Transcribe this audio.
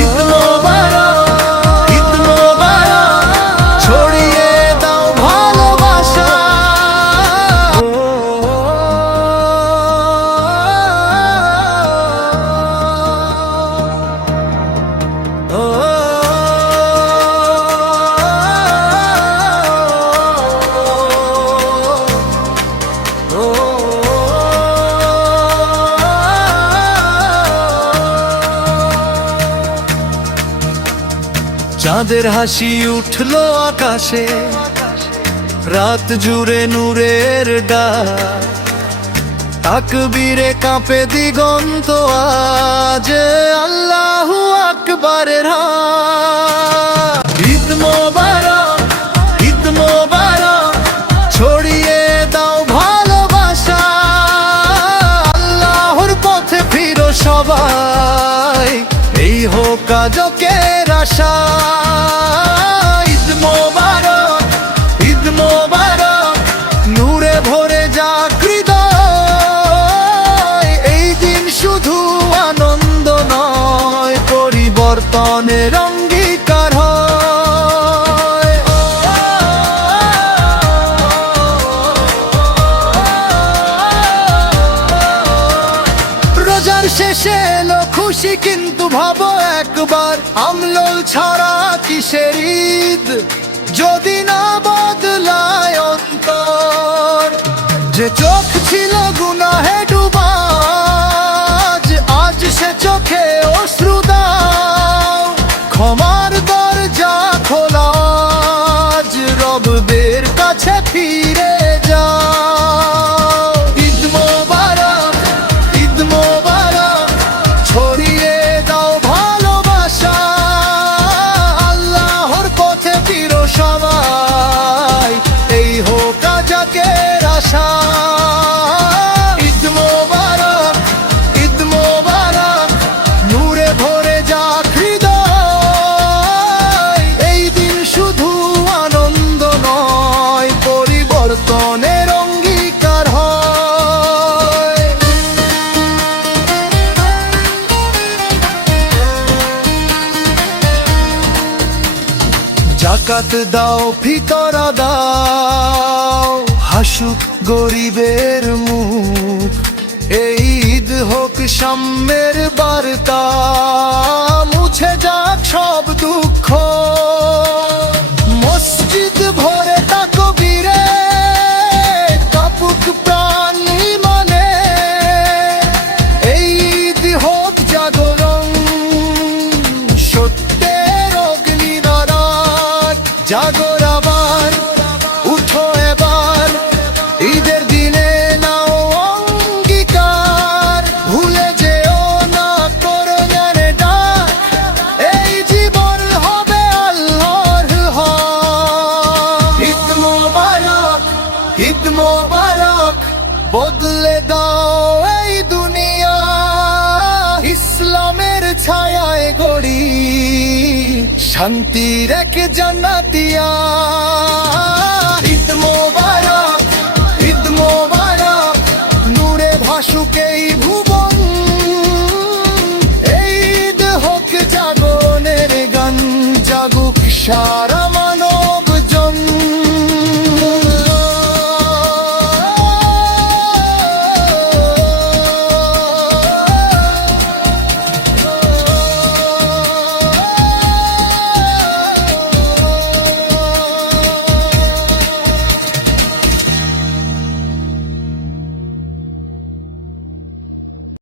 ঈদ মোবারক, ঈদ মোবারক, ছড়িয়ে দাও ভালোবাসা। চাঁদের হাসি উঠলো আকাশে, রাত জুড়ে নূরের ডাক, তাকবীরে কাঁপে দিগন্ত আজ, আল্লাহু আকবারের হাত। ঈদ মোবারক, ঈদ মোবারক, ছড়িয়ে দাও ভালোবাসা। আল্লাহর পথে ফিরো সবাই, এই হোক আজকের আশা। ঈদ মোবারক, ঈদ মোবারক, নূরে ভরে যাক হৃদয়। এই দিন শুধু আনন্দ নয়, পরিবর্তনের অঙ্গীকার হয়। রোজার শেষে এলো খুশি, কিন্তু ভাবো একবার আমল ছাড়া কিসের ঈদ, যদি না বদলায় অন্তর। যে চোখ ছিল গুনাহে ডুবা, আজ সে চোখে অশ্রু দাও। ক্ষমার দরজা খোলা, আজ রবের কাছে ফিরে যাও। ঈদ মোবারক, ঈদ মোবারক, ছড়িয়ে দাও ভালোবাসা। আল্লাহর পথে ফিরো সবাই, এই হোক আজকের আশা। ঈদ মোবারক, ঈদ মোবারক, নূরে ভরে যাক হৃদয়। এই দিন শুধু আনন্দ নয়, পরিবর্তনের অঙ্গীকার হয়। জাকাত দাও, ফিতরা দাও, হাসুক গরিবের মুখ। এই ঈদ হোক সাম্যের বার্তা, মুছে যাক সব দুঃখ। মসজিদ ভরে তাকবীরে কাঁপুক প্রাণ ইমানে। এই ঈদ হোক জাগরণ, সত্যের অগ্নি নারাক। জাগর আবার, উঠো এবার, ঈদের দিনে নাও অঙ্গীকার। ভুলে যেও না করো জানে ডাক, এই জীবন হবে আল্লাহর হক। ঈদ মোবারক, ঈদ মোবারক, বদলে দাও এই দুনিয়া। ইসলামের ছায়ায় গড়ি শান্তির এক জান্নাতিয়া। ঈদ মোবারক, ঈদ মোবারক, নূরে ভাসুক এই ভুবন। এই ঈদ হোক জাগরণের গান, জাগুক সারা